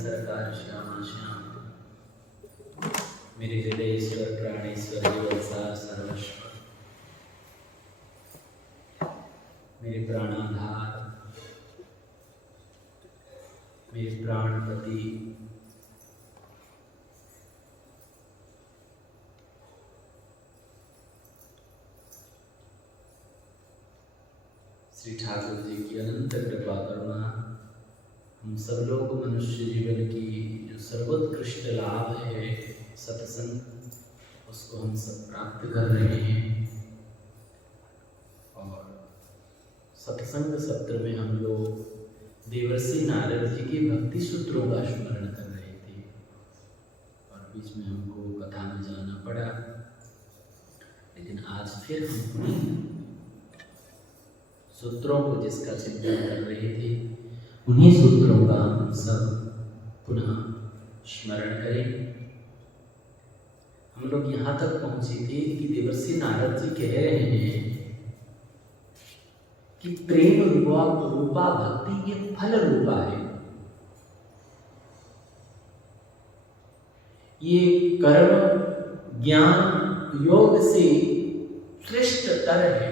सरकार श्यामा श्याम, मेरे हृदयेश्वर प्राणेश्वर जीवत्सार सर्वस्व, मेरे प्राणाधार, मेरे प्राणपति, श्री ठाकुर जी की अनंत कृपा करुणा हम सब लोग मनुष्य जीवन की जो सर्वोत्कृष्ट लाभ है सत्संग, उसको हम सब प्राप्त कर रहे हैं। और सत्संग सत्र में हम लोग देवर्षि नारद जी के भक्ति सूत्रों का स्मरण कर रहे थे और बीच में हमको कथा में जाना पड़ा, लेकिन आज फिर हम सूत्रों को जिसका चिंतन कर रहे थे उन्हीं सूत्रों का हम सब पुनः स्मरण करें। हम लोग यहाँ तक पहुंचे थे कि देवर्षि नारद जी कह रहे हैं कि प्रेम रूपा भक्ति ये फल रूपा है, ये कर्म ज्ञान योग से श्रेष्ठतर है।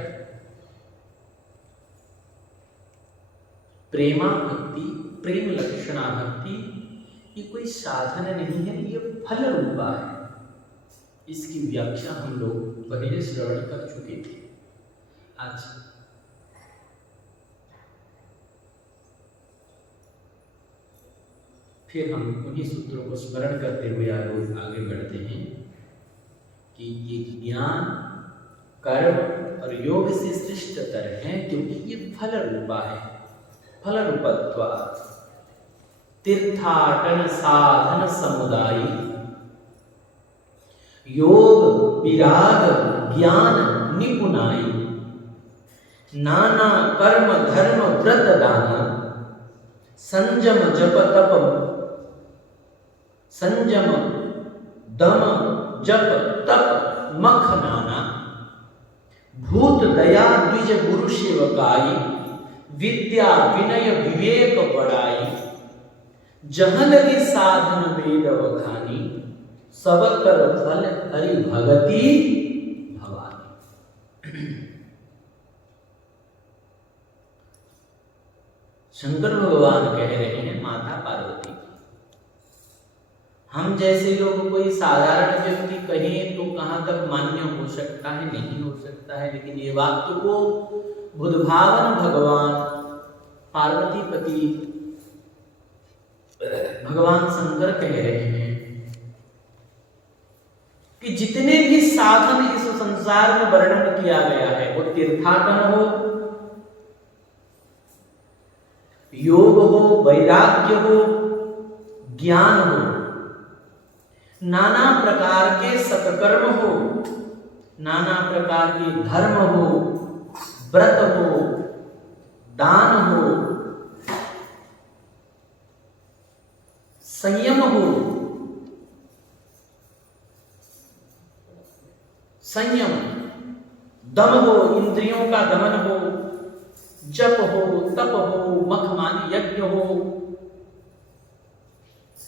प्रेमा भक्ति, प्रेम लक्षणा भक्ति ये कोई साधन नहीं है, ये फल रूपा है। इसकी व्याख्या हम लोग पहले श्रवण कर चुके थे। आज फिर हम उन्हीं सूत्रों को स्मरण करते हुए आगे बढ़ते हैं कि ये ज्ञान कर्म और योग से श्रेष्ठतर है, क्योंकि ये फल रूपा है। फल रूपत्वात् तीर्थाटन साधन समुदायी योग विराग ज्ञान निपुणाई नाना कर्म धर्म व्रत दान संयम जप तप संयम दम जप तप मख नाना भूत दया द्विज गुरु सेवकाई विद्या विनय विवेक बड़ाई जहाँ लगे साधन वेद वखानी सब कर फल हरि भगति भवानी। शंकर भगवान कह रहे हैं माता पार्वती, हम जैसे लोग कोई साधारण व्यक्ति कहें तो कहां तक मान्य हो सकता है, नहीं हो सकता है, लेकिन ये वाक्य को बुद्धभावन भगवान पार्वतीपति भगवान शंकर कह रहे हैं कि जितने भी साधन इस संसार में वर्णन किया गया है, वो तीर्थाटन हो, योग हो, वैराग्य हो, ज्ञान हो, नाना प्रकार के सत्कर्म हो, नाना प्रकार के धर्म हो, व्रत हो, दान हो, संयम हो, संयम दम हो, इंद्रियों का दमन हो, जप हो, तप हो, मखमानी यज्ञ हो,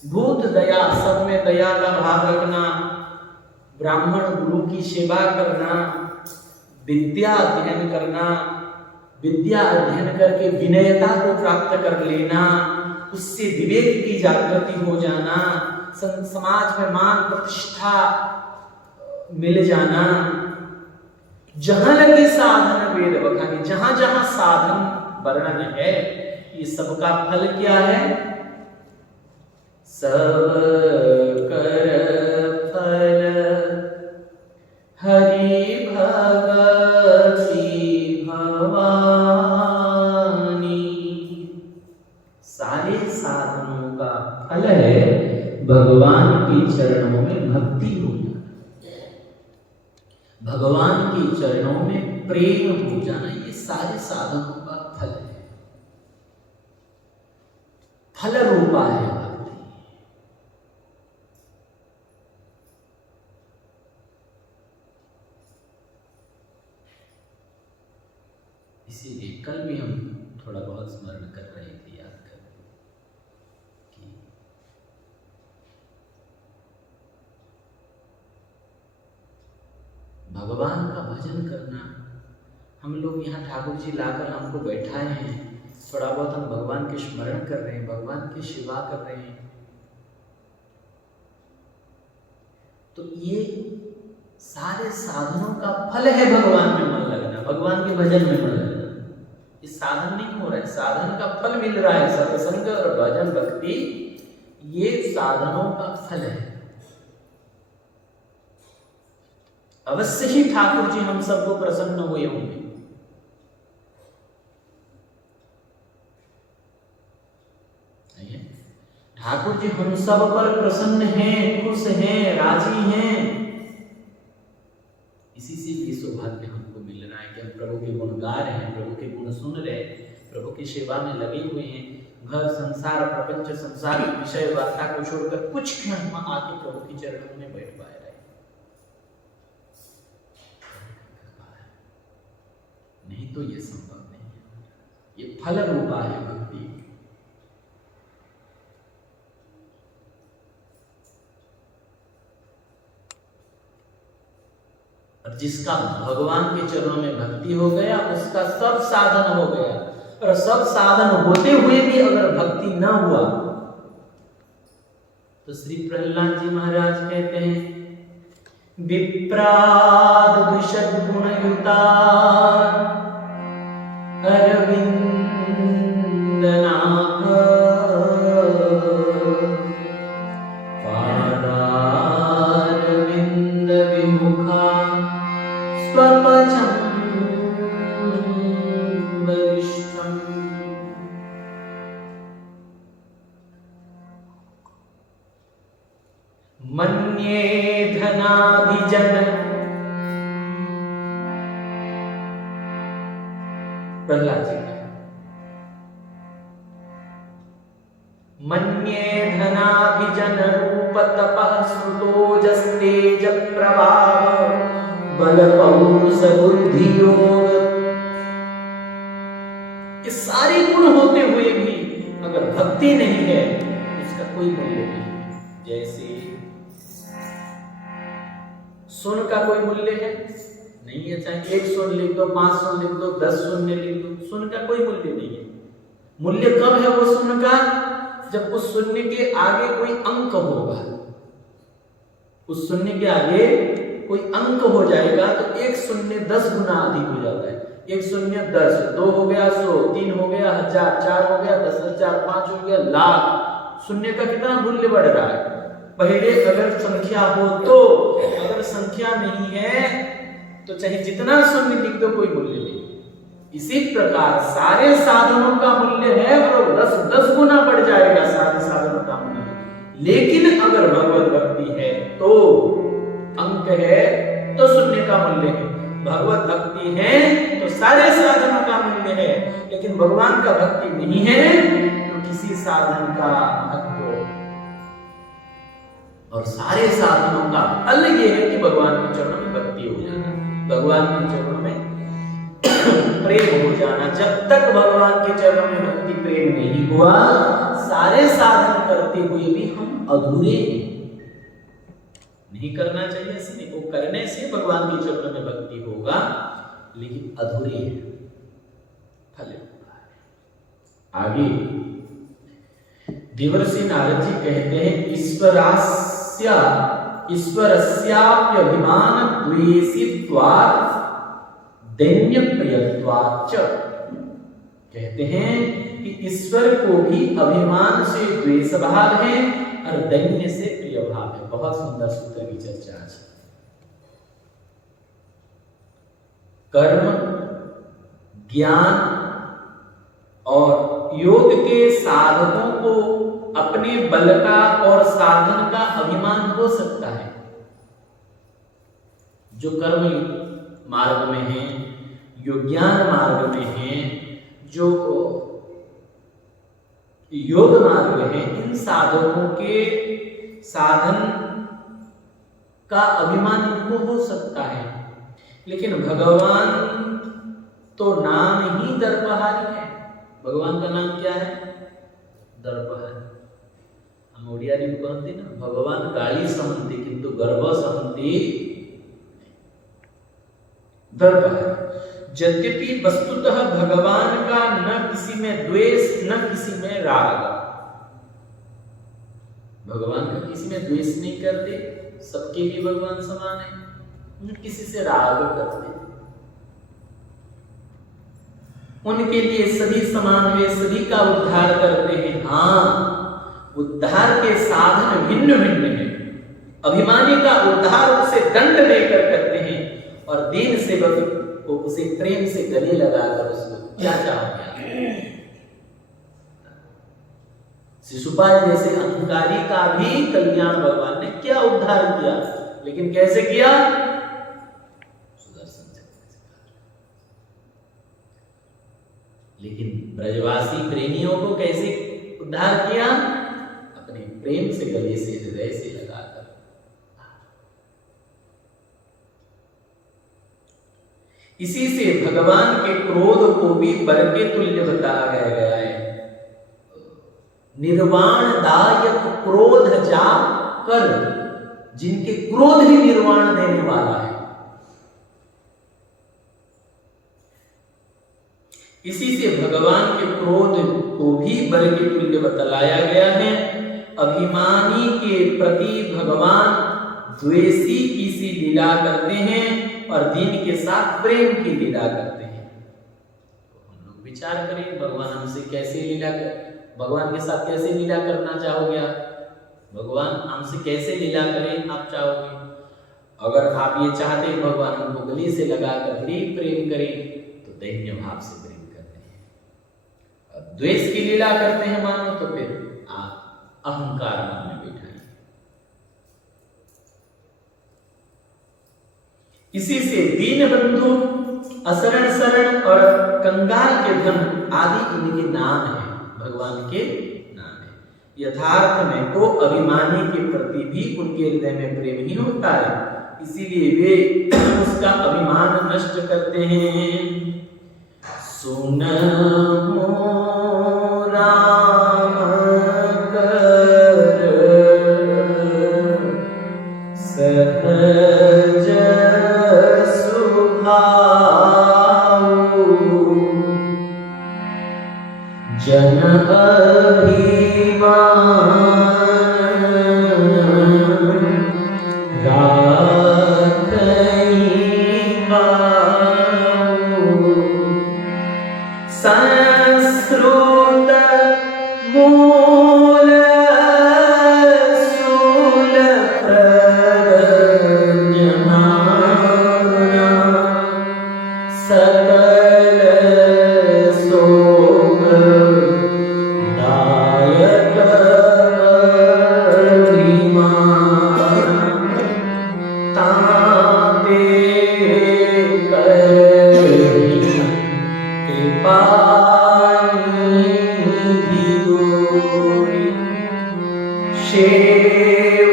भूत दया, सब में दया का भाव रखना, ब्राह्मण गुरु की सेवा करना, विद्या अध्ययन करना, विद्या अध्ययन करके विनयता को प्राप्त कर लेना, उससे विवेक की जागृति हो जाना, समाज में मान प्रतिष्ठा मिल जाना, जहां लगे साधन वेद बखानी, जहां जहां साधन वर्णन है, ये सबका फल क्या है? सब कर फल हरि भगति भवानी। सारे साधनों का फल है भगवान के चरणों में भक्ति हो जाना, भगवान के चरणों में प्रेम हो जाना, ये सारे साधनों का फल है, फल रूपा है भक्ति। इसीलिए कल भी हम थोड़ा बहुत स्मरण कर रहे थे, याद कर कि भगवान का भजन करना। हम लोग यहाँ ठाकुर जी लाकर हमको बैठाए हैं, थोड़ा बहुत हम भगवान के स्मरण कर रहे हैं, भगवान की सेवा कर रहे हैं, तो ये सारे साधनों का फल है भगवान में मन लगना, भगवान के भजन में मन लगना। ये साधन नहीं हो रहा है, साधन का फल मिल रहा है। सत्संग और भजन भक्ति ये साधनों का फल है। अवश्य ही ठाकुर जी हम सबको प्रसन्न हुए होंगे। ठाकुर जी हम सब पर प्रसन्न हैं, खुश हैं, राजी हैं। इसी से भी सौभाग्य हमको मिल रहा है कि हम प्रभु के गुण गा रहे हैं, प्रभु के गुण सुन रहे हैं, प्रभु की सेवा में लगे हुए हैं। घर संसार प्रपंच संसार की विषय वार्ता को छोड़कर कुछ क्षण हम आके प्रभु के चरणों में बैठ पाए रहे। नहीं तो ये संभव नहीं है, ये फल रूपा है भक्ति। और जिसका भगवान के चरणों में भक्ति हो गया उसका सब साधन हो गया। और सब साधन होते हुए भी अगर भक्ति न हुआ तो श्री प्रहलाद जी महाराज कहते हैं विप्राद द्विषद गुणयुता अरविंद नाभ पादारविंद विमुखा स्वपचम वरिष्ठम। मन्ये धनाभिजन प्रहलाद जी मन्ये धनाभिजन रूप तपः श्रुतोजस्तेज प्रभाव बल पौरुष बुद्धि योग। ये सारे गुण होते हुए भी अगर भक्ति नहीं है इसका कोई मूल्य नहीं। जैसे सुन का कोई मूल्य है नहीं है, चाहे 1 सुन लिख दो, 5 सुन लिख दो, 10 शून्य लिख दो, सुन का कोई मूल्य नहीं है। मूल्य कब है वो सुन का? जब उस शून्य के आगे कोई अंक होगा। उस शून्य के आगे कोई अंक हो जाएगा तो 1 शून्य 10 गुना अधिक हो जाता है। 1 शून्य 10, 2 हो गया 100, 3 हो गया 1000, 4 हो गया 10,000, 5 हो गया लाख। शून्य का कितना मूल्य बढ़ रहा है? पहले अगर संख्या हो तो, अगर संख्या नहीं है तो चाहे जितना शून्य लिख दो कोई मूल्य नहीं। इसी प्रकार सारे साधनों का मूल्य है और 10 गुना बढ़ जाएगा सारे साधनों का मूल्य। लेकिन अगर भगवत भक्ति है तो अंक है तो शून्य का मूल्य है। भगवत भक्ति है तो सारे साधनों का मूल्य है। लेकिन भगवान का भक्ति नहीं है तो किसी साधन का महत्व और सारे साधनों का फल ये है कि भगवान के चरणों में भक्ति हो जाना, भगवान के चरणों में प्रेम हो जाना। जब तक भगवान के चरणों में भक्ति प्रेम नहीं हुआ सारे साधन करते हुए भी हम अधूरे हैं। नहीं करना चाहिए इसलिए, वो करने से भगवान के चरणों में भक्ति होगा लेकिन अधूरे है, फल आगे देवर्षि नारद जी कहते हैं ईश्वरस्याप्यभिमान द्वेषित्वात् दैन्य प्रियत्वाच्च। कहते हैं कि ईश्वर को भी अभिमान से द्वेष भाव है और दैन्य से प्रिय भाव है। बहुत सुंदर सूत्र की चर्चा आज। कर्म, ज्ञान और योग के साधकों को अपने बल का और साधन का अभिमान हो सकता है। जो कर्म मार्ग में है, जो ज्ञान मार्ग में है, जो योग मार्ग में है, इन साधकों के साधन का अभिमान इनको हो सकता है। लेकिन भगवान तो नाम ही दर्पहारी है। भगवान का नाम क्या है? दर्पहारी। हम ओडिया रे कहते ना भगवान गाड़ी सहंती किंतु गर्भ सहंती। उत्तर का है। यद्यपि वस्तुतः भगवान का न किसी में द्वेष न किसी में राग, भगवान का किसी में द्वेष नहीं करते, सबके लिए भगवान समान है, न किसी से राग करते, उनके लिए सभी समान वे सभी का उद्धार करते हैं। हाँ, उद्धार के साधन भिन्न भिन्न हैं। अभिमानी का उद्धार उसे दंड देकर करते हैं और दीन सेवक को उसे प्रेम से गले लगाकर उसको क्या चाहोगे। शिशुपाल जैसे अहंकारी का भी कल्याण भगवान ने क्या उद्धार किया, लेकिन कैसे किया, सुदर्शन चक्र से। लेकिन ब्रजवासी प्रेमियों को कैसे उद्धार किया, अपने प्रेम से गले से हृदय से लगाकर। इसी से भगवान के क्रोध को भी बर के तुल्य बताया गया है। निर्वाणदायक क्रोध जा कर, जिनके क्रोध ही निर्वाण देने वाला है। इसी से भगवान के क्रोध को भी बर के तुल्य बतलाया गया है। अभिमानी के प्रति भगवान द्वेषी की सी लीला करते हैं और दीन के साथ प्रेम की लीला करते हैं। तो हम लोग विचार करें, भगवान हमसे कैसे लीला कर, भगवान के साथ कैसे लीला करना चाहोगे आप, भगवान हमसे कैसे लीला करें आप चाहोगे। अगर आप ये चाहते हैं भगवान हमको गले से लगाकर प्रेम करें, तो दैन्य भाव से प्रेम करते हैं। अब द्वेष की लीला करते हैं मानो, तो फिर आप अहंकार मन में बैठाएं। इसी से दीन बंधु, असरण शरण और कंगाल के धन आदि इनके नाम है, भगवान के नाम है। यथार्थ में तो अभिमानी के प्रति भी उनके हृदय में प्रेम ही होता है, इसीलिए वे उसका अभिमान नष्ट करते हैं। सुन राम कर सहज जन अभिमान राखई काऊ, संस्कृत मूल सूल प्रजमाना सकल सोम दायक ताते करी कृपानिधि गोरी सेवक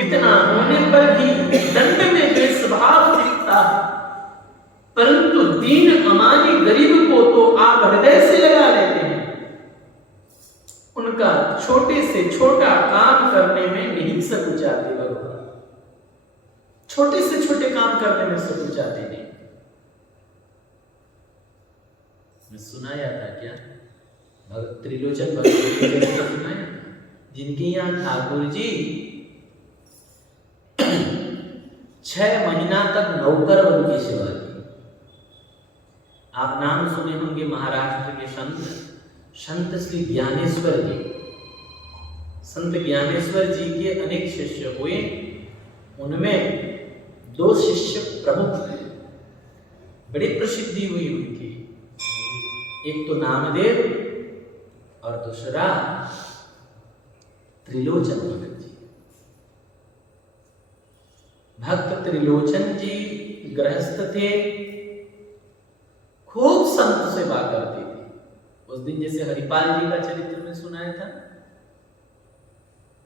इतना होने पर भी दंड में द्वेषभाव दिखता है, परंतु दीन अमानी गरीब को तो आप हृदय से लगा लेते हैं। उनका छोटे से छोटा काम करने में नहीं सकुचाते भगवान, छोटे से छोटे काम करने में सकुचाते नहीं। मैं सुनाया था क्या, भगत त्रिलोचन भगत सुनाया, जिनके यहाँ ठाकुर जी 6 महीना तक नौकर बन के सेवा की। आप नाम सुने होंगे महाराष्ट्र के संत श्री ज्ञानेश्वर जी। संत ज्ञानेश्वर जी के अनेक शिष्य हुए, उनमें 2 शिष्य प्रमुख थे, बड़ी प्रसिद्धि हुई उनकी। एक तो नामदेव और दूसरा त्रिलोचन भगत जी। भक्त त्रिलोचन जी गृहस्थ थे, खूब संत सेवा करते थे। उस दिन जैसे हरिपाल जी का चरित्र में सुनाया था,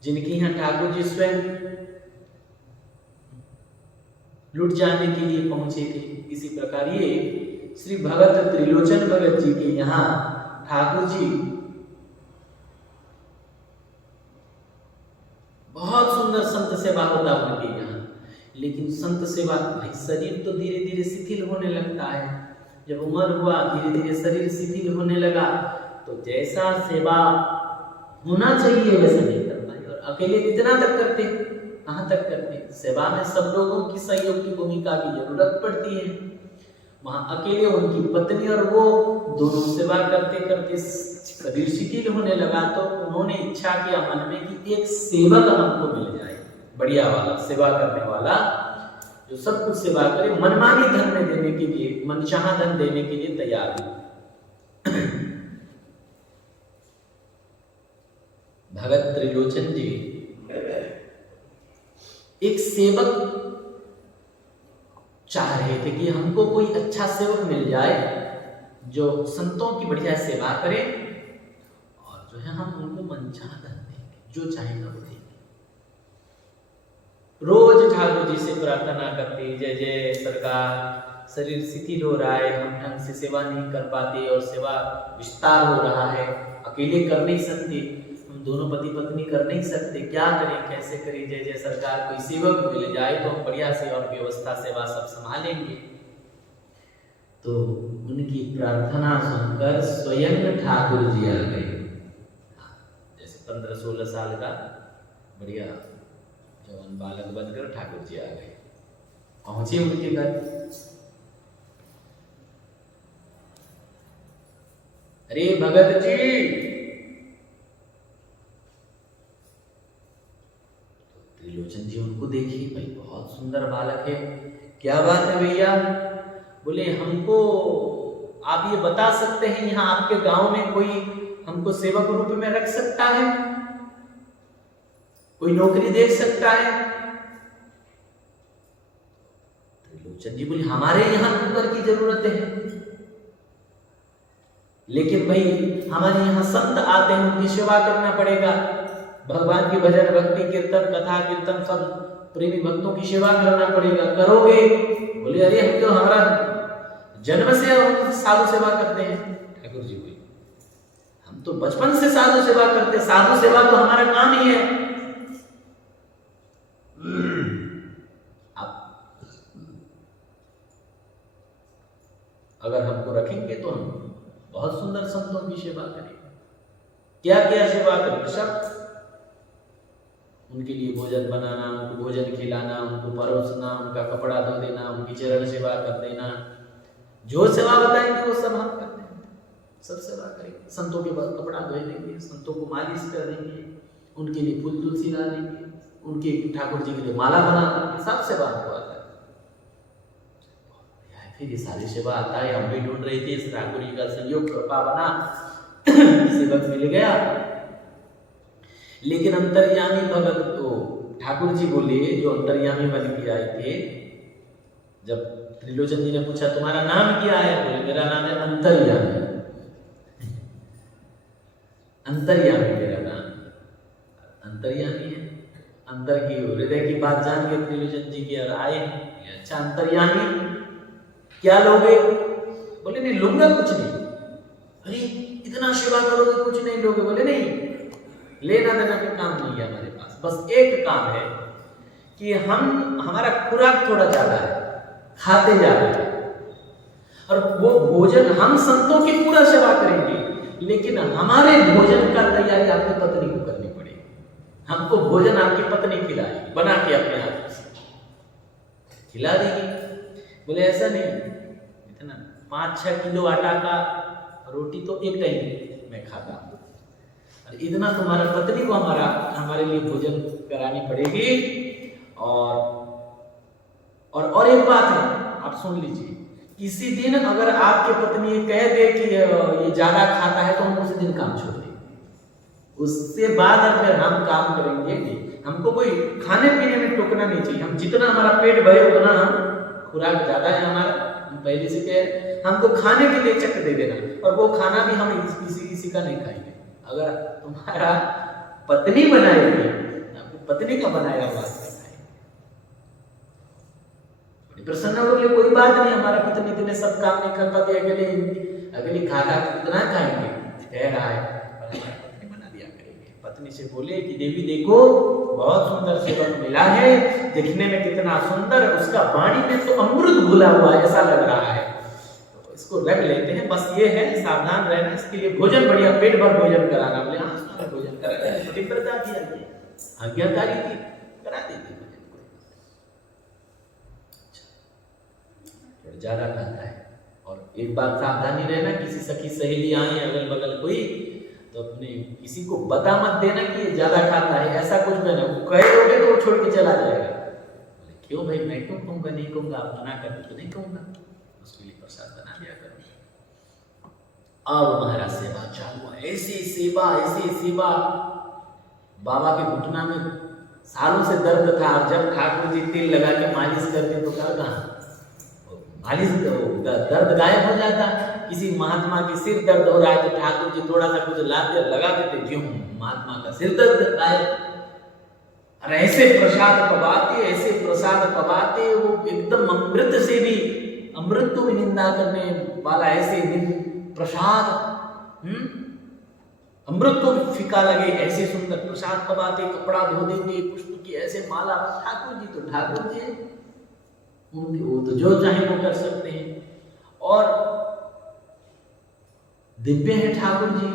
जिनके यहाँ ठाकुर जी स्वयं लुट जाने के लिए पहुंचे थे, इसी प्रकार ये श्री भगत त्रिलोचन भगत जी के यहाँ ठाकुर जी सुंदर संत सेवा होता उनके यहाँ। लेकिन संत सेवा, भाई शरीर तो धीरे धीरे शिथिल होने लगता है। जब उम्र हुआ धीरे धीरे शरीर शिथिल होने लगा, तो जैसा सेवा होना चाहिए वैसा नहीं कर पाए। और अकेले कितना तक करते, कहाँ तक करते? सेवा में सब लोगों की सहयोग की भूमिका की जरूरत पड़ती है। वहां अकेले उनकी पत्नी और वो दोनों सेवा करते करते शरीर शिथिल होने लगा, तो उन्होंने इच्छा किया मन में कि एक सेवक हमको मिल जाए, बढ़िया वाला सेवा करने वाला, जो सब कुछ सेवा करे, मनमानी धन में देने के लिए, मनचाहा धन देने के लिए तैयार है। भगत त्रिलोचन जी एक सेवक चाह रहे थे कि हमको कोई अच्छा सेवक मिल जाए जो संतों की बढ़िया सेवा करे, और जो है हम उनको मनचाहा धन देंगे, जो चाहेगा वो देंगे। रोज ठाकुर जी से प्रार्थना करते, जय जय सरकार, शरीर शिथिल हो रहा है, हम ढंग से सेवा नहीं कर पाते और सेवा विस्तार हो रहा है, अकेले कर नहीं सकते, हम दोनों पति पत्नी कर नहीं सकते, क्या करें, कैसे करें, जय जय सरकार, कोई सेवक मिल जाए तो हम बढ़िया से और व्यवस्था सेवा सब संभालेंगे। तो उनकी प्रार्थना सुनकर स्वयं ठाकुर जी आ गए। जैसे 15-16 साल का बढ़िया जवान बालक बनकर ठाकुर जी आ गए, पहुंचे उनके घर। अरे भगत जी, त्रिलोचन जी उनको देखी, भाई बहुत सुंदर बालक है, क्या बात है भैया? बोले हमको आप ये बता सकते हैं यहाँ आपके गांव में कोई हमको सेवक रूप में रख सकता है, कोई नौकरी दे सकता है? त्रिलोचन जी बोले हमारे यहाँ नौकर की जरूरत है, लेकिन भाई हमारे यहाँ संत आते हैं, उनकी सेवा करना पड़ेगा, भगवान की भजन भक्ति कीर्तन कथा कीर्तन सब प्रेमी भक्तों की सेवा करना पड़ेगा, करोगे? बोले अरे हम तो हमारा जन्म से हम साधु सेवा करते हैं। ठाकुर जी बोले हम तो बचपन से साधु सेवा करते, साधु सेवा तो हमारा काम ही है। अगर हमको रखेंगे तो हम बहुत सुंदर संतों की सेवा करेंगे। क्या क्या सेवा करें? सब उनके लिए भोजन बनाना, उनको भोजन खिलाना, उनको परोसना, उनका कपड़ा धो देना, उनकी चरण सेवा कर देना, जो सेवा बताएंगे वो सब हम करते हैं, सब सेवा करेंगे। संतों के बाद कपड़ा धो देंगे, संतों को मालिश कर देंगे, उनके लिए फूल तुलसी ला देंगे, उनके ठाकुर जी के लिए माला बना देंगे, सब सेवा हमको आता है। फिर ये सारी सेवा आता है, हम भी ढूंढ रहे थे, इस ठाकुर जी का संयोग कृपा बना, सेवक मिल गया। लेकिन अंतर्यामी भगत तो ठाकुर जी बोले, जो अंतर्यामी बन के आए थे, जब त्रिलोचन जी ने पूछा तुम्हारा नाम क्या है? बोले मेरा नाम है अंतर्यामी। अंतर्यामी मेरा नाम, अंतर्यामी है, अंतर की हृदय की बात जान के त्रिलोचन जी के आए। अच्छा अंतर्यामी क्या लोगे? बोले नहीं लूंगा कुछ नहीं। अरे इतना सेवा करोगे कुछ नहीं लोगे? बोले नहीं, लेना देना का काम नहीं है हमारे पास, बस एक काम है कि हमारा खुराक थोड़ा ज्यादा है, खाते ज्यादा है, और वो भोजन हम संतों की पूरा सेवा करेंगे, लेकिन हमारे भोजन का तैयारी आपकी पत्नी को करनी पड़ेगी। हमको भोजन आपकी पत्नी खिलाएगी, बना के अपने हाथ से खिला देगी। बोले ऐसा नहीं, इतना 5-6 किलो आटा का रोटी तो एक टाइम मैं खाता हूँ, इतना तुम्हारा पत्नी को हमारे लिए भोजन करानी पड़ेगी। और एक बात है, आप सुन लीजिए, किसी दिन अगर आपके पत्नी कह दे कि ये ज्यादा खाता है तो हम उसी दिन काम छोड़ देंगे, उससे बाद फिर हम काम करेंगे नहीं। हमको कोई खाने पीने में टोकना नहीं चाहिए, हम जितना हमारा पेट भरे उतना हम, खुराक ज्यादा है हमारा, हम पहले से कह, हमको खाने के लिए चक दे देना, और वो खाना भी हम किसी का नहीं खाएंगे। अगर तुम्हारा पत्नी बनाएगी, आपकी पत्नी का बनाया हुआ प्रसन्न हो गए, कोई बात नहीं, हमारा पत्नी इतने सब काम नहीं कर पाती, अगली खा कितना खाएंगे, कह रहा है, पर हमारी पत्नी बना दिया करेंगे। पत्नी से बोले कि देवी देखो बहुत सुंदर सेवक मिला है, दिखने में कितना सुंदर, उसका वाणी में तो अमृत घुला हुआ है ऐसा लग रहा है, तो इसको रख लेते हैं। बस ये है सावधान रहना, इसके लिए भोजन बढ़िया पेट भर भोजन कराना। बोले हाँ भोजन कराना, पतिव्रता थी, आज्ञाकारी थी, करा देती भोजन को। ज्यादा खाता है। और एक बात सावधानी रहना, किसी सखी सहेली आई अगल बगल कोई, तो अपने किसी को बता मत देना कि ये ज्यादा खाता है, ऐसा कुछ कहना, वो कहे तो वो छोड़ के चला जाएगा। बोले क्यों भाई, मैं क्यों कहूँगा, नहीं कहूँगा, आप मना कर तो नहीं कहूँगा, उसके लिए प्रसाद बना दिया करो। अब महाराज सेवा चालू है, ऐसी सेवा, बाबा के घुटना में सालों से दर्द था, जब ठाकुर जी तेल लगा के मालिश करते तो कहाँ मालिश दर्द गायब हो जाता। किसी महात्मा की सिर दर्द हो रहा है तो ठाकुर जी थोड़ा सा कुछ लाते लगा देते, क्यों महात्मा का सिर दर्द गायब। और ऐसे प्रसाद पवाते, वो एकदम अमृत से भी, अमृत को भी निंदा करने वाला ऐसे प्रसाद, अमृत को भी फीका लगे, ऐसे सुंदर प्रसाद पवाते, कपड़ा धो देते, पुष्प की ऐसे माला। ठाकुर जी तो ठाकुर जी, उनके वो तो जो चाहे वो कर सकते हैं, और दिव्य है ठाकुर जी।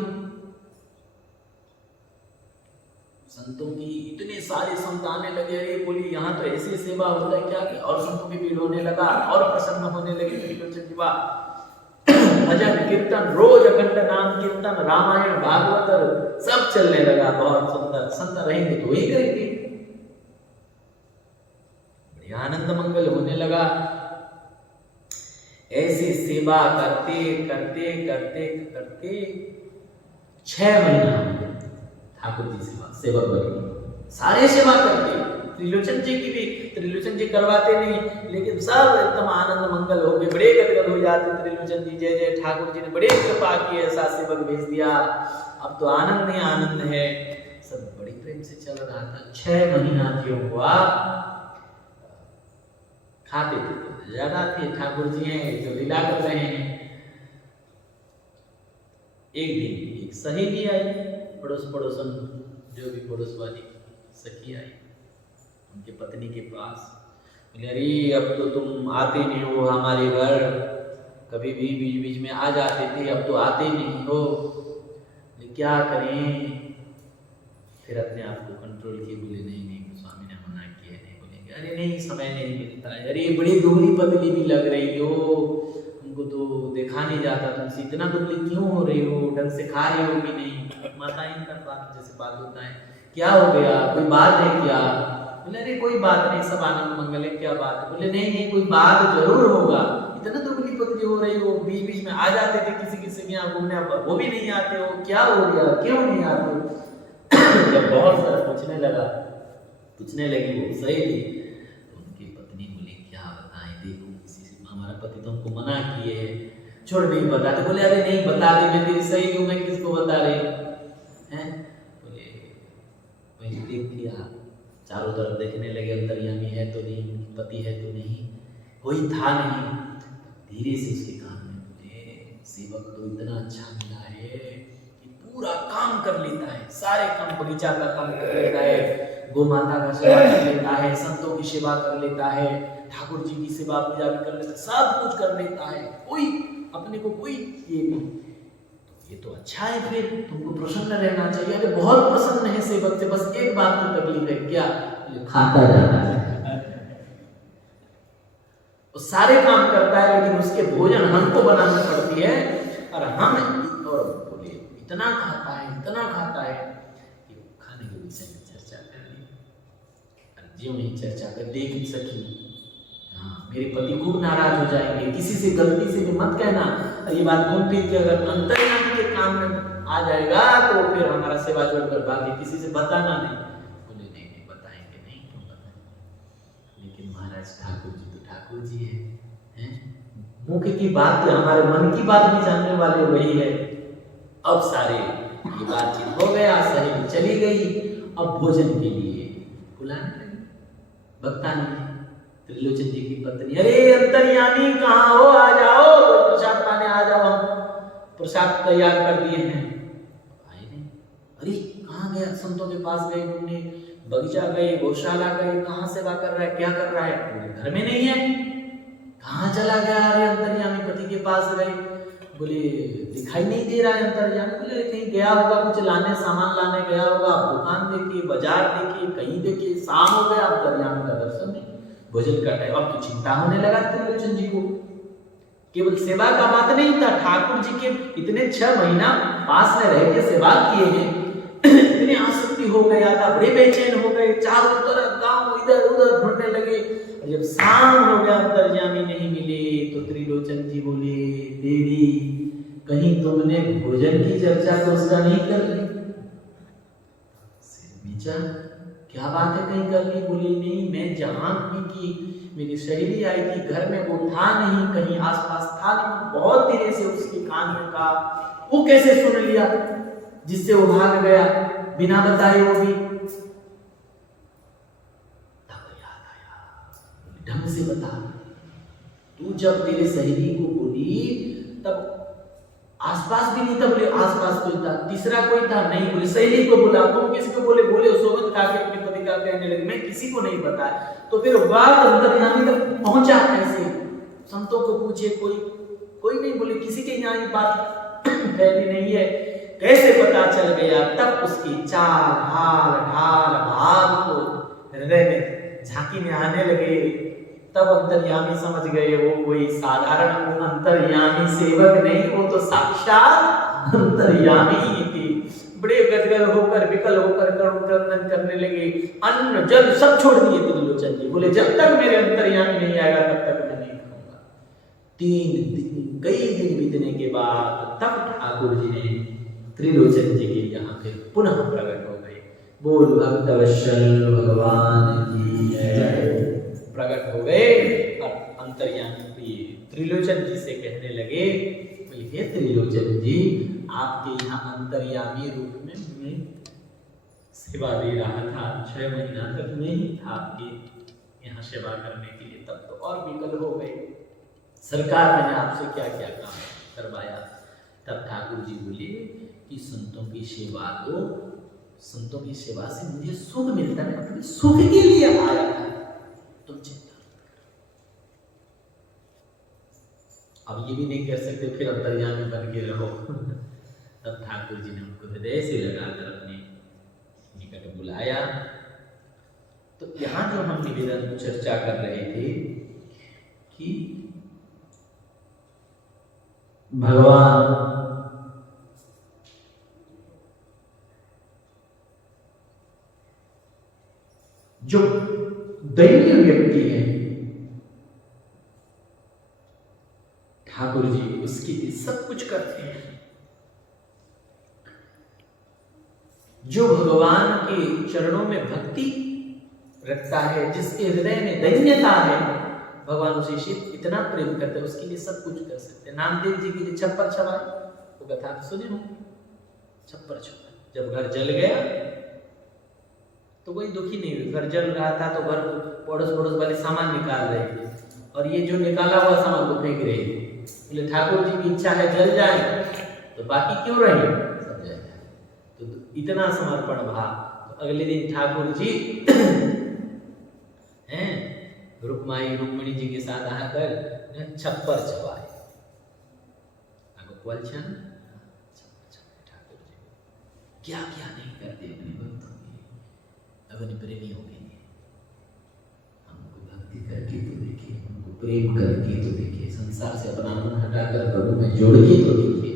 संतों की इतने सारे संत आने लगे, अरे बोली यहाँ तो ऐसी सेवा होता है क्या, कि और संतों की भीड़ होने लगा, और प्रसन्न होने लगे। भजन कीर्तन, रोज अखंड नाम कीर्तन, रामायण भागवत सब चलने लगा, बहुत सुंदर। संत रहेंगे तो वही करेंगे, आनंद मंगल होने लगा। ऐसी सेवा करते करते करते करते 6 महीना ठाकुर जी सेवक बने, सारे सेवा करते। त्रिलोचन जी की भी, त्रिलोचन जी करवाते नहीं, लेकिन सब एकदम आनंद मंगल हो गए, बड़े गदगद हो जाते त्रिलोचन जी। जय जय ठाकुर जी ने बड़े कृपा की, ऐसा सेवक भेज दिया, अब तो आनंद ही आनंद है। सब बड़ी प्रेम से चल रहा था। 6 महीना क्यों हुआ, खाते थे तो ज्यादा थे, ठाकुर जी हैं जो लीला कर रहे हैं। एक दिन एक सहेली आई, पड़ोसन जो भी पड़ोस वाली सखी आई, उनके पत्नी के पास। बोले अरे अब तो तुम आते नहीं हो हमारे घर, कभी भी बीच बीच में आ जाते थे, अब तो आते नहीं हो, क्या करें। फिर अपने आप को कंट्रोल किए, बोले नहीं स्वामी ने मना किया, नहीं बोलेंगे, अरे नहीं समय नहीं मिलता है, अरे बड़ी दुबली पतली भी लग रही हो, हमको तो देखा नहीं जाता, तुमसे इतना दुबली क्यों हो रही हो, ढंग से खा रही हो कि नहीं। माताएं का बात जैसे बात होता है, क्या हो गया, कोई बात है क्या। बोले अरे कोई बात नहीं, सब आनंद मंगल है, क्या बात है। बोले नहीं कोई बात जरूर होगा, इतना दुबली पतली हो रही हो, बीच बीच में आ जाते थे किसी के यहाँ घूमने, वो भी नहीं आते हो, क्या हो गया, क्यों नहीं आते हो। जब बहुत सारा पूछने लगी वो सही थी, तो उनकी पत्नी बोली क्या बताएं, देखो किसी से हमारा पति तो हमको मना किए, छोड़ नहीं बताते। बोले अरे नहीं बता दे, मैं तेरी सही हूँ, मैं किसको बता रहे हैं। बोले वही देख लिया, चारों तरफ देखने लगे, अंतर्यामी है तो नहीं, पति है तो नहीं, कोई था नहीं। धीरे से उसके कान में बोले सेवक तो इतना अच्छा मिला है कि पूरा काम कर लेता है, सारे काम, बगीचा का काम कर लेता है, गौ माता का सेवा कर लेता है, संतों की सेवा कर लेता है, ठाकुर जी की सेवा पूजा भी कर लेता है, सब कुछ कर लेता है, कोई अपने को कोई ये नहीं। ये तो अच्छा है, फिर तुमको प्रसन्न रहना चाहिए। अरे बहुत प्रसन्न है सेवक से, बस एक बात की तकलीफ है, क्या, खाता जाता है, वो सारे काम करता है, लेकिन उसके भोजन हमको बनाना पड़ती है, और हम और बोले इतना खाता है कि खाने के विषय में चर्चा कर ली। ज्यों ही चर्चा कर देख सकी, हाँ मेरे पति खूब नाराज हो जाएंगे, किसी से गलती से भी मत कहना। ये बात घूम फिर के अगर अंतर्यामी के काम में आ जाएगा तो फिर हमारा सेवा छोड़कर भागे, किसी से बताना नहीं। बोले नहीं बताएंगे, नहीं क्यों बताएंगे, लेकिन महाराज ठाकुर जी तो ठाकुर जी हैं, मुख की बात, हमारे मन की बात भी जानने वाले वही है। अब सारे ये बातचीत हो गया, सहेली चली गई, अब भोजन के लिए बुलाने लगी भक्तानी त्रिलोचन जी की पत्नी, अरे अंतर्यामी कहाँ हो, आ जाओ, प्रसाद पाने आ जाओ, हम प्रसाद तैयार कर दिए हैं। आए नहीं, अरे कहाँ गया, संतों के पास गए घूमने, बगीचा गए, गौशाला गए, कहाँ सेवा कर रहा है, क्या कर रहा है, पूरे घर में नहीं है, कहाँ चला गया? अरे अंतर्यामी पति के पास गए, बोले दिखाई नहीं दे रहा है अंतर्यामी। बोले कहीं गया होगा, कुछ लाने, सामान लाने गया होगा, दुकान देखिए, बाजार देखिए, कहीं देखिए, शाम हो गया, अंतर्यामी का दर्शन नहीं, भोजन का टाइम। अब तो चिंता होने लगा त्रिलोचन जी को। केवल सेवा का बात नहीं था, ठाकुर जी के इतने 6 महीना पास में रह के सेवा किए हैं, इतने आसक्ति हो गया था, बड़े बेचैन हो गए, चारों तरफ गांव इधर उधर ढूंढने लगे। और जब शाम हो गया, अंतर्यामी नहीं मिले, तो त्रिलोचन जी बोले देवी कहीं तुमने भोजन की चर्चा तो उसका नहीं कर ली? क्या बात है, कहीं कर ली? बोली नहीं, मैं जहां की मेरी सहेली आई थी, घर में वो था नहीं, कहीं आसपास था नहीं, बहुत देर से उसके कान में कहा, वो कैसे सुन लिया जिससे वो भाग गया बिना बताए? वो भी तब याद आया, ढंग से बता, तू जब तेरे सहेली को बोली तब आसपास भी नहीं था? बोले आसपास कोई था, तीसरा कोई था? नहीं। बोले सहेली को बोला, तुम किसको बोले? बोले सोगंद खा के अपने पति का कहने लगे, मैं किसी को नहीं बताया। तो फिर बात अंतर्यामी तक पहुंचा कैसे? संतों को पूछे, कोई नहीं। बोले किसी के यहाँ ये बात फैली नहीं है, कैसे पता चल गया? तब उसकी चाल, हाल, ढाल, भाव को हृदय में झांकी में आने लगे। तब अंतर्यामी समझ गए वो कोई साधारण अंतर्यामी सेवक नहीं, वो तो साक्षात अंतर्यामी ही थी। बड़े गदगद होकर, विकल होकर करुण करने लगे, अन्न जल सब छोड़ दिए त्रिलोचन जी। बोले जब तक मेरे अंतर्यामी नहीं आएगा तब तक मैं नहीं खाऊंगा। 3 दिन, कई दिन बीतने के बाद तब ठाकुर जी ने त्रिलोचन जी के यहाँ पे पुनः प्रकट हो गए। बोल भक्तवत्सल भगवान की जय। प्रकट हो गए और अंतर्यामी त्रिलोचन जी से कहने लगे, बोले त्रिलोचन जी, आपके यहाँ अंतर्यामी रूप में मैं सेवा दे रहा था, 6 महीना तक मैं ही था आपके यहाँ सेवा करने के लिए, तब तो और विकल हो गए। सरकार मैंने आपसे क्या क्या काम करवाया? तब ठाकुर जी बोले कि संतों की सेवा को, संतों की सेवा से मुझे सुख मिलता है, अपने सुख के लिए आया था, तुम चिंता। अब ये भी नहीं कर सकते फिर अंतर्यामी बन के रहो। तब ठाकुर जी ने उनको हृदय से लगाकर अपने निकट बुलाया। तो यहाँ जो हम निवेदन चर्चा कर रहे थे कि भगवान जो दैन्य व्यक्ति है, ठाकुर जी उसके लिए सब कुछ करते हैं। जो भगवान के चरणों में भक्ति रखता है, जिसके हृदय में दैन्यता है, भगवान उसे इतना प्रेम करते हैं, उसके लिए सब कुछ कर सकते हैं। नामदेव जी के लिए छप्पर छवाए, वो कथा तो सुने हो, छप्पर छवाए। जब घर जल गया तो कोई दुखी नहीं हुई। घर जल रहा था तो घर पड़ोस वाले सामान निकाल रहे थे, और ये जो निकाला हुआ सामान को फेंक रहे थे। बोले ठाकुर जी की इच्छा है जल जाए तो बाकी क्यों रहे, सब जल जाए। तो इतना समर्पण भाव। तो अगले दिन ठाकुर जी हैं रुक्माई रुक्मिणी जी के साथ आकर छप्पर छवाए। ठाकुर जी क्या क्या नहीं करते अपने भक्तों के लिए, अपने प्रेमियों के लिए। हमको भक्ति करके तो देखिए, हमको प्रेम करके तो देखिए, संसार से अपना मन हटाकर प्रभु में जोड़ के तो देखिए।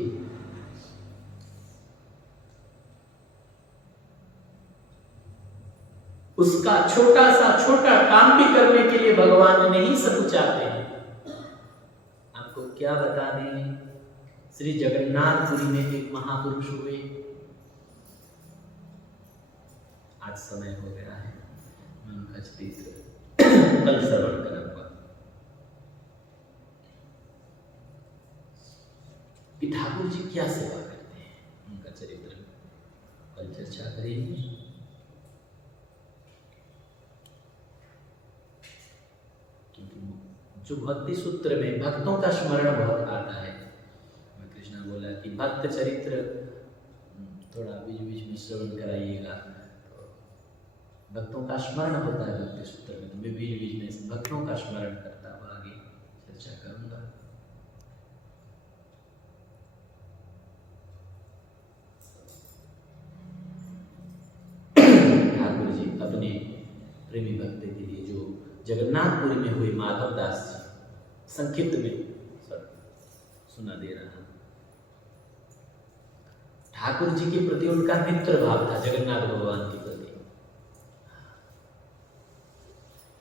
उसका छोटा सा छोटा काम भी करने के लिए भगवान नहीं सब चाहते हैं। आपको क्या बता दें, श्री जगन्नाथपुरी में एक महापुरुष हुए। आज समय हो गया है, मैं उनका चरित्र कल श्रवण करूंगा। कि ठाकुर जी क्या सेवा करते हैं, उनका चरित्र कल चर्चा करेंगे। जो भक्ति सूत्र में भक्तों का स्मरण बहुत आता है। मैं कृष्णा बोला कि भक्त चरित्र थोड़ा बीच बीच में श्रवण कराइएगा, तो भक्तों का स्मरण होता है भक्ति सूत्र में, तो मैं बीच बीच में भक्तों का स्मरण करता हुआ आगे चर्चा करूंगा। ठाकुर जी अपने प्रेमी भक्त के लिए जो जगन्नाथपुरी में हुए माधव दास जी, संक्षिप्त में सुना दे रहा हूं। ठाकुर जी के प्रति उनका मित्र भाव था, जगन्नाथ भगवान के प्रति।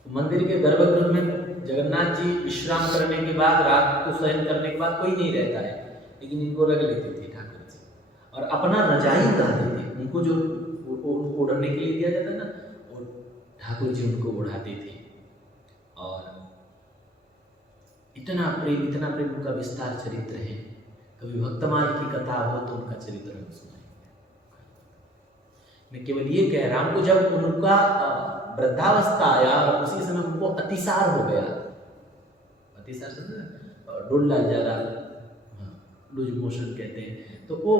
मंदिर के गर्भगृह में जगन्नाथ जी विश्राम करने के बाद, रात को शयन करने के बाद कोई नहीं रहता है, लेकिन इनको रख लेते थे ठाकुर जी और अपना रजाई उड़ाते थे। उनको जो ओढ़ने के लिए दिया जाता ना, और ठाकुर जी उनको उड़ाते थे। और इतना प्रेम उनका विस्तार चरित्र है। कभी भक्तमाल की कथा हो तो उनका चरित्र हम सुनाएंगे। मैं केवल ये कह रहा हूं कि जब उनका वृद्धावस्था आया और उसी समय उनको अतिसार हो गया, अतिसार से डोला ज्यादा लूज मोशन कहते हैं, तो वो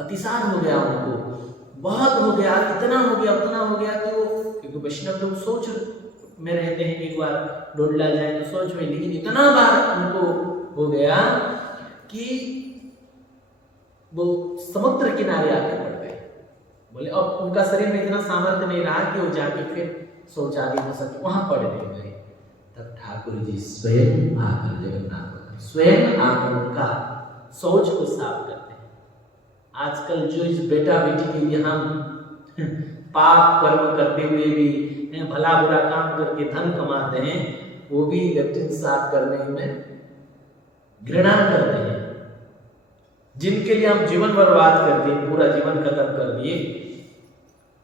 अतिसार हो गया, उनको बहुत हो गया, इतना हो गया, उतना हो गया कि वो, क्योंकि वैष्णव लोग सोच में रहते हैं, एक बार डोल डाल जाए तो सोच में, लेकिन इतना बार उनको हो गया कि वो समुद्र किनारे आके पड़ गए। बोले अब उनका शरीर में इतना सामर्थ्य नहीं रहा कि वो जाके फिर शौचालय हो सके, वहां पड़े गए। तब ठाकुर जी स्वयं आकर, जगन्नाथ स्वयं आकर उनका शौच को साफ करते हैं। आजकल जो इस बेटा बेटी के लिए हम पाप कर्म करते हुए भी भला बुरा काम करके धन कमाते हैं, वो भी लेट्रिन साफ करने में घृणा करते हैं। जिनके लिए हम जीवन बर्बाद कर दिए, पूरा जीवन खत्म कर दिए,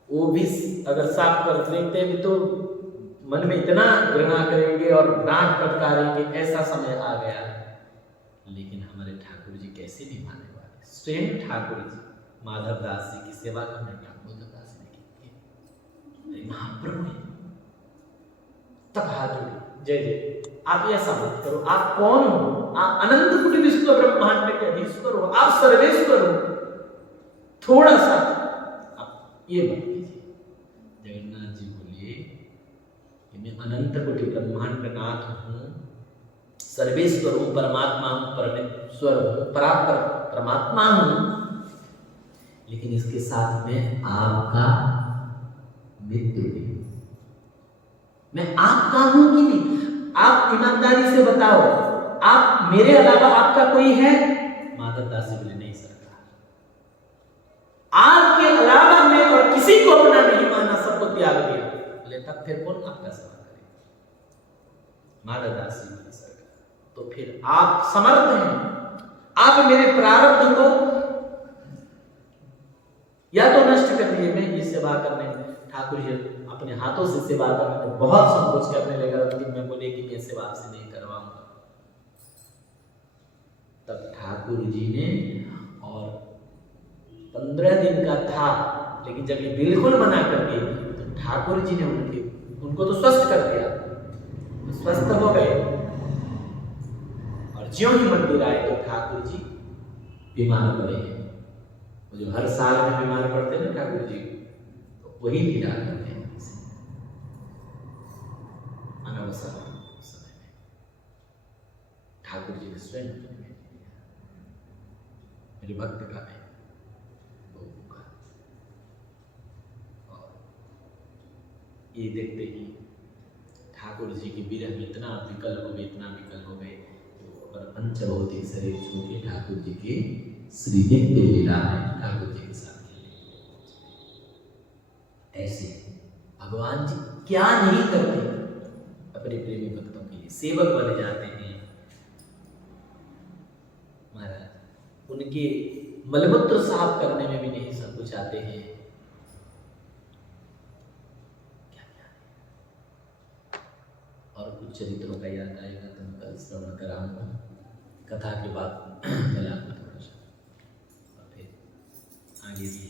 वो भी अगर साफ कर देते भी तो मन में इतना घृणा करेंगे और डांट फटकारेंगे, ऐसा समय आ गया है। लेकिन हमारे ठाकुर जी कैसे नहीं माने वाले। स्वयं ठाकुर जी माधव दास जी की सेवा करने का दास ने की, महाप्रभु है। तब हाथ जोड़ी, जय जय, आप ऐसा मत करो, आप कौन हो? आप अनंत कोटि विश्व ब्रह्मांड के अधीश्वर हो, आप सर्वेश्वर हो, थोड़ा सा आप ये मत कीजिए। जगन्नाथ जी बोलिए कि मैं अनंत कोटि ब्रह्मांड का नाथ हूं, सर्वेश्वर हूं, परमात्मा हूं, परमेश्वर हूं, परापर परमात्मा हूं, लेकिन इसके साथ में आपका मित्र भी। मैं आपका हूं कि नहीं? आप ईमानदारी से बताओ, आप मेरे अलावा आपका कोई है? माधव दास जी बोले नहीं सरकार, आपके अलावा मैं और किसी को अपना नहीं माना, सबको त्याग दिया। बोले तब फिर कौन आपका सेवा करे? माधव दास जी बोले सरकार, तो फिर आप समर्थ हैं, आप मेरे प्रारब्ध को या तो नष्ट कर दिए। मैं ये सेवा करने में, ठाकुर जी अपने हाथों से सेवा करने में बहुत संकोच करने लगा, अंतिम में बोले कि मैं सेवा आपसे नहीं करवाऊंगा। तब ठाकुर जी ने, और 15 दिन का था, लेकिन जब ये बिल्कुल मना कर दिए तो ठाकुर जी ने उनको तो स्वस्थ कर दिया, स्वस्थ हो गए। और ज्यों ही मंदिर आए तो ठाकुर जी बीमार पड़े हैं। जो हर साल में बीमार पड़ते हैं ना ठाकुर जी, तो वही लीला करते हैं अनवसर समय में। ठाकुर जी ने स्वयं मेरे भक्त का है वो भूखा, और ये देखते ही ठाकुर जी के विरह में इतना विकल हो गए, इतना विकल हो गए, तो पंचभौतिक शरीर छू के ठाकुर जी के श्री नित्य लीला है, ठाकुर जी के साथ ऐसे भगवान जी क्या नहीं करते अपने प्रेमी भक्तों के लिए, सेवक बने जाते हैं महाराज। उनके मलमूत्र साफ करने में भी नहीं संकोचाते हैं। क्या क्या और कुछ चरित्रों का याद आएगा तो मैं कल श्रवण कराऊंगा, कथा के बाद चला थोड़ा सा, और फिर आगे भी